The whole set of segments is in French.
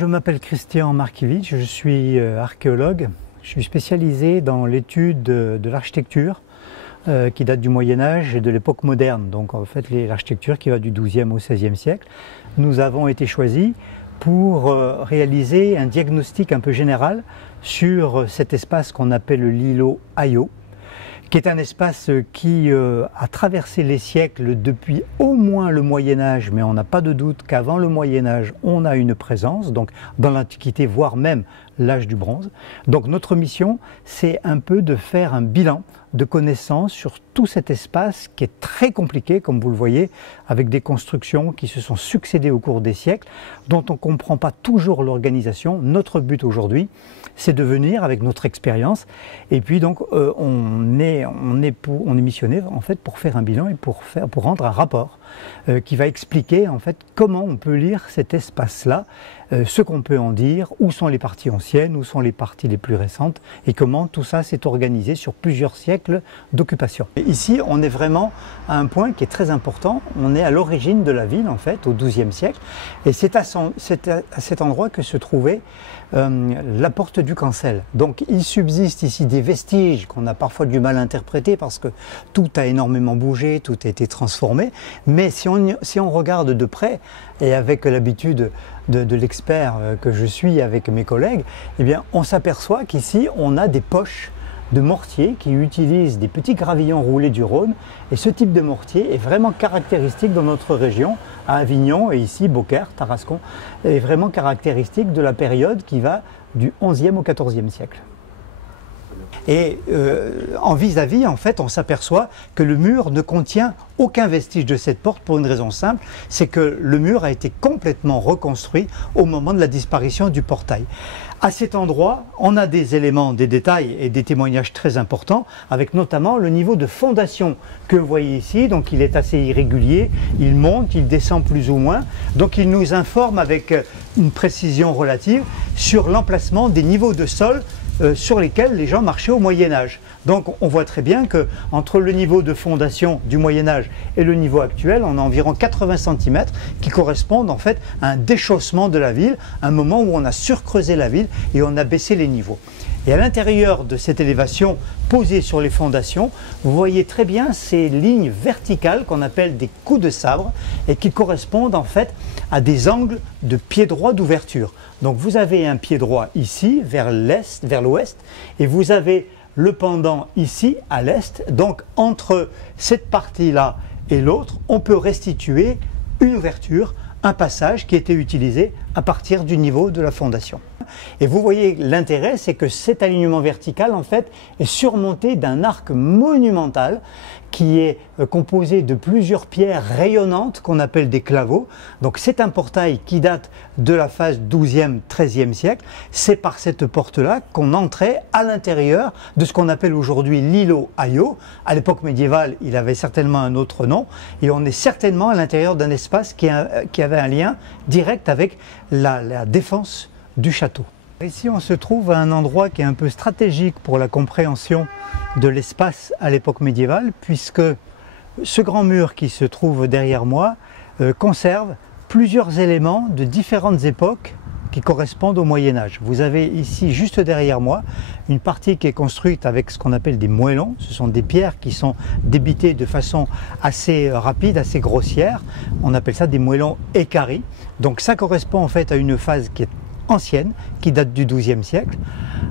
je m'appelle Christian Markiewicz, je suis archéologue. Je suis spécialisé dans l'étude de l'architecture qui date du Moyen-Âge et de l'époque moderne. Donc en fait l'architecture qui va du XIIe au XVIe siècle. Nous avons été choisis pour réaliser un diagnostic un peu général sur cet espace qu'on appelle l'îlot Ayo, qui est un espace qui a traversé les siècles depuis au moins le Moyen-Âge, mais on n'a pas de doute qu'avant le Moyen-Âge, on a une présence, donc dans l'Antiquité, voire même l'âge du bronze. Donc notre mission, c'est un peu de faire un bilan de connaissances sur tout cet espace qui est très compliqué, comme vous le voyez, avec des constructions qui se sont succédées au cours des siècles, dont on ne comprend pas toujours l'organisation. Notre but aujourd'hui, c'est de venir avec notre expérience, et puis donc on est missionné en fait pour faire un bilan et pour rendre un rapport qui va expliquer en fait comment on peut lire cet espace-là, ce qu'on peut en dire, où sont les parties anciennes, où sont les parties les plus récentes, et comment tout ça s'est organisé sur plusieurs siècles d'occupation. Ici, on est vraiment à un point qui est très important. On est à l'origine de la ville, en fait, au XIIe siècle, et c'est à cet endroit que se trouvait la porte du Cancel. Donc il subsiste ici des vestiges qu'on a parfois du mal à interpréter parce que tout a énormément bougé, tout a été transformé, mais si on regarde de près, et avec l'habitude de l'expert que je suis avec mes collègues, eh bien on s'aperçoit qu'ici on a des poches de mortier qui utilisent des petits gravillons roulés du Rhône, et ce type de mortier est vraiment caractéristique dans notre région, à Avignon et ici Beaucaire, Tarascon, est vraiment caractéristique de la période qui va du XIe au XIVe siècle. Et en vis-à-vis, en fait, on s'aperçoit que le mur ne contient aucun vestige de cette porte pour une raison simple, c'est que le mur a été complètement reconstruit au moment de la disparition du portail. À cet endroit, on a des éléments, des détails et des témoignages très importants, avec notamment le niveau de fondation que vous voyez ici. Donc il est assez irrégulier, il monte, il descend plus ou moins. Donc il nous informe avec une précision relative sur l'emplacement des niveaux de sol sur lesquels les gens marchaient au Moyen-Âge. Donc on voit très bien qu'entre le niveau de fondation du Moyen-Âge et le niveau actuel, on a environ 80 cm qui correspondent en fait à un déchaussement de la ville, un moment où on a surcreusé la ville et on a baissé les niveaux. Et à l'intérieur de cette élévation posée sur les fondations, vous voyez très bien ces lignes verticales qu'on appelle des coups de sabre et qui correspondent en fait à des angles de pied droit d'ouverture. Donc vous avez un pied droit ici, vers l'est, vers l'ouest, et vous avez le pendant ici, à l'est. Donc entre cette partie-là et l'autre, on peut restituer une ouverture, un passage qui était utilisé à partir du niveau de la fondation. Et vous voyez l'intérêt, c'est que cet alignement vertical en fait est surmonté d'un arc monumental qui est composé de plusieurs pierres rayonnantes qu'on appelle des claveaux. Donc c'est un portail qui date de la phase 12e, 13e siècle. C'est par cette porte-là qu'on entrait à l'intérieur de ce qu'on appelle aujourd'hui l'îlot Ayo. À l'époque médiévale, il avait certainement un autre nom. Et on est certainement à l'intérieur d'un espace qui avait un lien direct avec la défense du château. Ici, on se trouve à un endroit qui est un peu stratégique pour la compréhension de l'espace à l'époque médiévale, puisque ce grand mur qui se trouve derrière moi conserve plusieurs éléments de différentes époques qui correspondent au Moyen-Âge. Vous avez ici, juste derrière moi, une partie qui est construite avec ce qu'on appelle des moellons. Ce sont des pierres qui sont débitées de façon assez rapide, assez grossière. On appelle ça des moellons équarris. Donc ça correspond en fait à une phase qui est ancienne, qui date du XIIe siècle.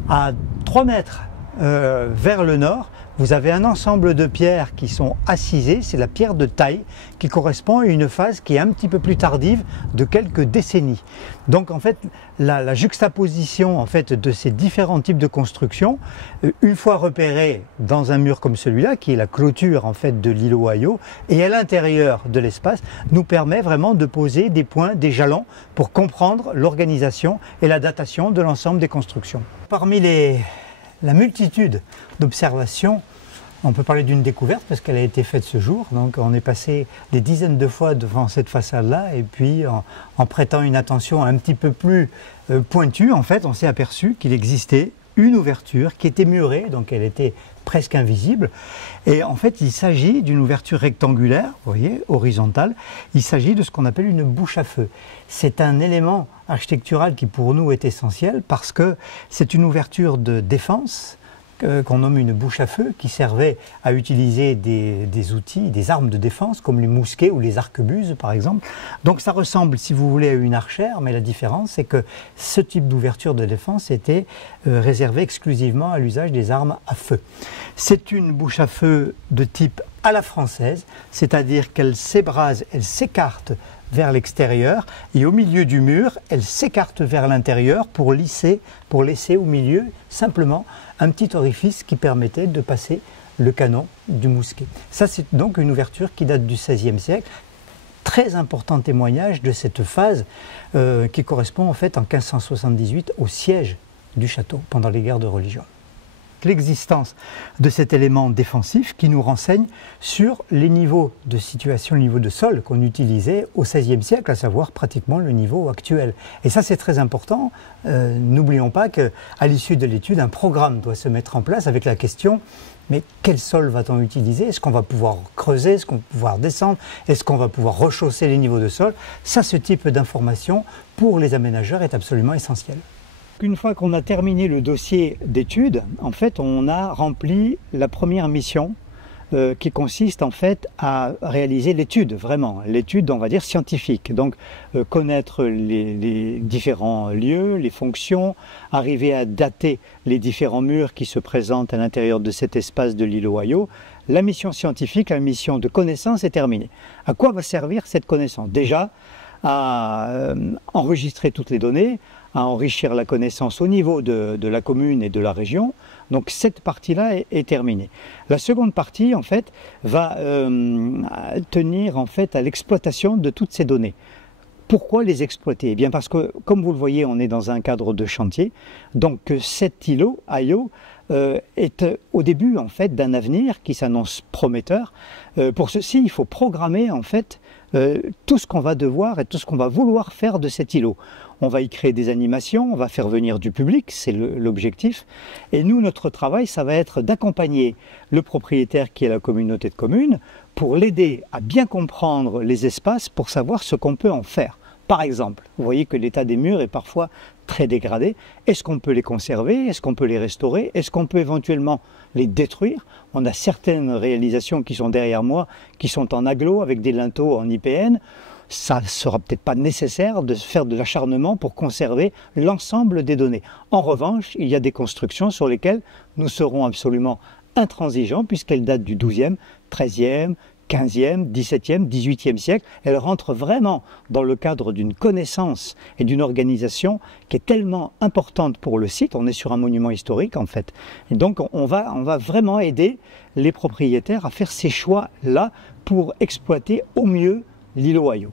À 3 mètres vers le nord, vous avez un ensemble de pierres qui sont assisées, c'est la pierre de taille, qui correspond à une phase qui est un petit peu plus tardive, de quelques décennies. Donc en fait, la juxtaposition en fait, de ces différents types de constructions, une fois repérées dans un mur comme celui-là, qui est la clôture en fait, de l'îlot Ayo, et à l'intérieur de l'espace, nous permet vraiment de poser des points, des jalons, pour comprendre l'organisation et la datation de l'ensemble des constructions. Parmi la multitude d'observations, on peut parler d'une découverte parce qu'elle a été faite ce jour. Donc on est passé des dizaines de fois devant cette façade-là et puis en prêtant une attention un petit peu plus pointue, en fait, on s'est aperçu qu'il existait une ouverture qui était murée, donc elle était presque invisible. Et en fait, il s'agit d'une ouverture rectangulaire, vous voyez, horizontale. Il s'agit de ce qu'on appelle une bouche à feu. C'est un élément architectural qui pour nous est essentiel parce que c'est une ouverture de défense qu'on nomme une bouche à feu, qui servait à utiliser des outils, des armes de défense, comme les mousquets ou les arquebuses par exemple. Donc ça ressemble, si vous voulez, à une archère, mais la différence c'est que ce type d'ouverture de défense était réservé exclusivement à l'usage des armes à feu. C'est une bouche à feu de type à la française, c'est-à-dire qu'elle s'ébrase, elle s'écarte vers l'extérieur et au milieu du mur, elle s'écarte vers l'intérieur pour laisser au milieu simplement un petit orifice qui permettait de passer le canon du mousquet. Ça, c'est donc une ouverture qui date du XVIe siècle. Très important témoignage de cette phase qui correspond en fait en 1578 au siège du château pendant les guerres de religion. L'existence de cet élément défensif qui nous renseigne sur les niveaux de situation, le niveau de sol qu'on utilisait au XVIe siècle, à savoir pratiquement le niveau actuel. Et ça c'est très important. N'oublions pas qu'à l'issue de l'étude, un programme doit se mettre en place avec la question mais quel sol va-t-on utiliser? Est-ce qu'on va pouvoir creuser? Est-ce qu'on va pouvoir descendre? Est-ce qu'on va pouvoir rechausser les niveaux de sol? Ça, ce type d'information pour les aménageurs est absolument essentiel. Une fois qu'on a terminé le dossier d'études, en fait, on a rempli la première mission qui consiste en fait à réaliser l'étude, vraiment, l'étude, on va dire, scientifique. Donc, connaître les différents lieux, les fonctions, arriver à dater les différents murs qui se présentent à l'intérieur de cet espace de l'île Ohio. La mission scientifique, la mission de connaissance est terminée. À quoi va servir cette connaissance? Déjà, à enregistrer toutes les données, à enrichir la connaissance au niveau de la commune et de la région. Donc cette partie-là est terminée. La seconde partie, en fait, va tenir en fait à l'exploitation de toutes ces données. Pourquoi les exploiter? Eh bien parce que, comme vous le voyez, on est dans un cadre de chantier. Donc cet îlot, Ohio, est au début en fait d'un avenir qui s'annonce prometteur. Pour ceci, il faut programmer en fait tout ce qu'on va devoir et tout ce qu'on va vouloir faire de cet îlot. On va y créer des animations, on va faire venir du public, c'est l'objectif. Et nous, notre travail, ça va être d'accompagner le propriétaire qui est la communauté de communes pour l'aider à bien comprendre les espaces pour savoir ce qu'on peut en faire. Par exemple, vous voyez que l'état des murs est parfois très dégradé. Est-ce qu'on peut les conserver? Est-ce qu'on peut les restaurer? Est-ce qu'on peut éventuellement les détruire? On a certaines réalisations qui sont derrière moi, qui sont en aglo avec des linteaux en IPN. Ça ne sera peut-être pas nécessaire de faire de l'acharnement pour conserver l'ensemble des données. En revanche, il y a des constructions sur lesquelles nous serons absolument intransigeants puisqu'elles datent du XIIe, XIIIe, XVe, XVIIe, XVIIIe siècle. Elles rentrent vraiment dans le cadre d'une connaissance et d'une organisation qui est tellement importante pour le site. On est sur un monument historique en fait. Et donc on va vraiment aider les propriétaires à faire ces choix-là pour exploiter au mieux l'île Ohio.